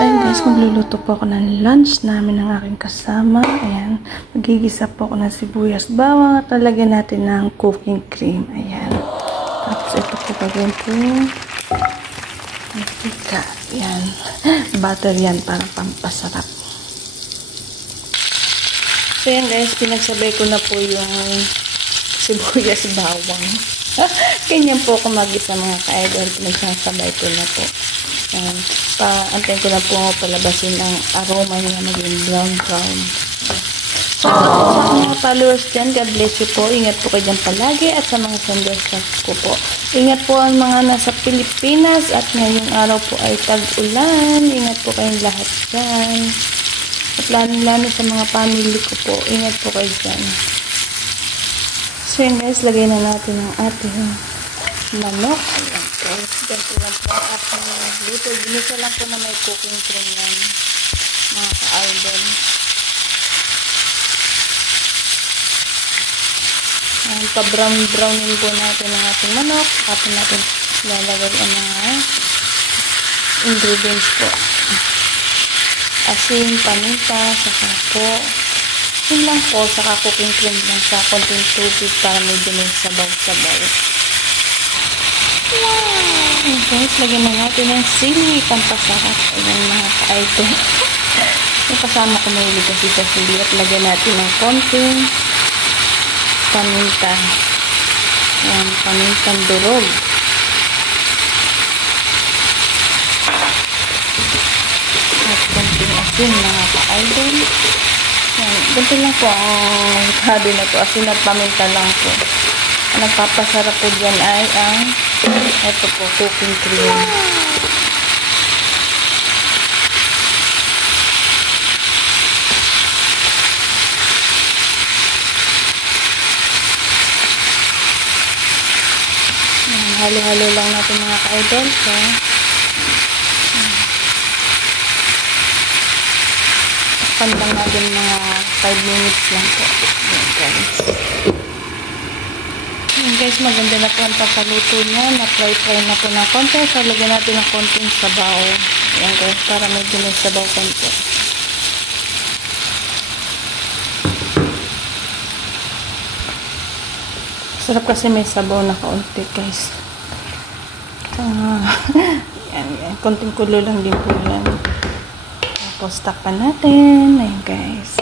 ayun guys, magluluto po ako ng lunch namin ng aking kasama. Ayan, magigisa po ako ng sibuyas, bawang at lalagyan natin ng cooking cream. Ayan. Tapos ito po gagawin po mantika. Ayan. Butter yan para pampasarap. So ayan guys, pinagsabay ko na po yung sibuyas bawang. Ganyan po ako mag-isa mga ka-idol. Pinagsabay ko na po. Ayan. Antayin ko na po palabasin ang aroma niya maging brown. So, sa mga followers dyan, God bless you po. Ingat po kayo dyan palagi. At sa mga senders ko po. Ingat po ang mga nasa Pilipinas. At ngayong araw po ay tag-ulan. Ingat po kayong lahat dyan. At lalo sa mga family ko po. Ingat po kayo dyan. So yun guys, lagay na natin ang ating manok. Ayan po. Ganito lang po ang ating luto. Ginisa lang po na may cooking cream yan. Mga ka-idol. Ayan, pa-brownin po natin ang ating manok. Tapos natin lalagay ang mga ingredients po. Asin, paminta, saka po. Yun lang po, saka cooking cream lang sa konting tubig para medyo may sabaw-sabaw. Wow! Guys, lagyan na natin ng sili, pampasarap. Ayan mga ka-idol. Yung kasama ko mahilig kasi sa sili at lagyan natin ng konting paminta. Ayan, pamintang durog. At konting asin mga ka-idol. Ganito lang po ang sabi na to. Asin at paminta lang po. Ang nagpapasarap po dyan ay ang ito po, cooking cream. Halo-halo lang natin mga ka-idol. So, lang natin mga 5 minutes lang po. Ayan guys. Ayan guys, maganda na po ang papaluto niya. Na-fry na po ng konti. So, lagyan natin ng konting sabaw. Ayan guys, para medyo may sabaw konti. Sarap kasi may sabaw na kaunti guys. Ayan, konting kulo lang din po yan. Tapos, takpan natin. Ayan, guys.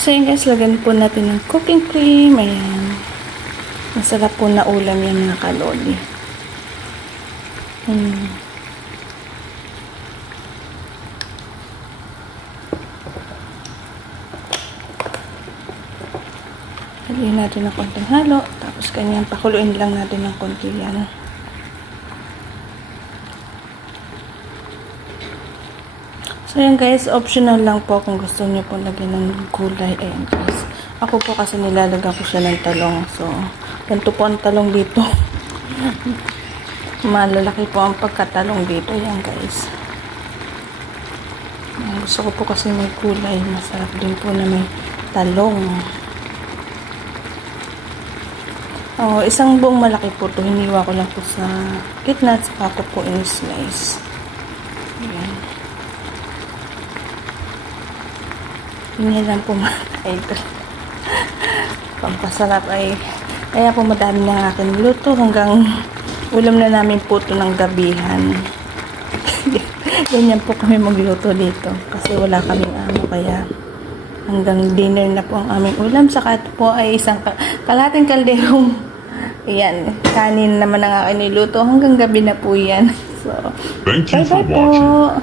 So, ayan, guys. Lagyan po natin ng cooking cream. Ayan. Masarap po na ulam yan, mga kaloli. Lagyan natin ng konting halo. Tapos, ganyan. Pakuluin lang natin ng konti yan. So, ayan guys, optional lang po kung gusto niyo po lagyan ng gulay. Ayan guys. Ako po kasi nilalagyan ko siya ng talong. So, ganito po ang talong dito. Malalaki po ang pagkatalong dito. Ayan guys. Ayan, gusto ko po kasi may gulay. Masarap din po na may talong. Oh, isang buong malaki po ito. Hiniwa ko lang po sa gitna. Saka ko po in-slice. Ayan. Hindi lang po mga idol. Pampasarap ay kaya po madami na aking luto hanggang ulam na namin po ito ng gabihan. Ganyan po kami magluto dito kasi wala kaming amo kaya hanggang dinner na po ang aming ulam. Saka ito po ay isang kalahating kalderong ayan, kanin naman ang aking niluto hanggang gabi na po yan. So, bye bye po.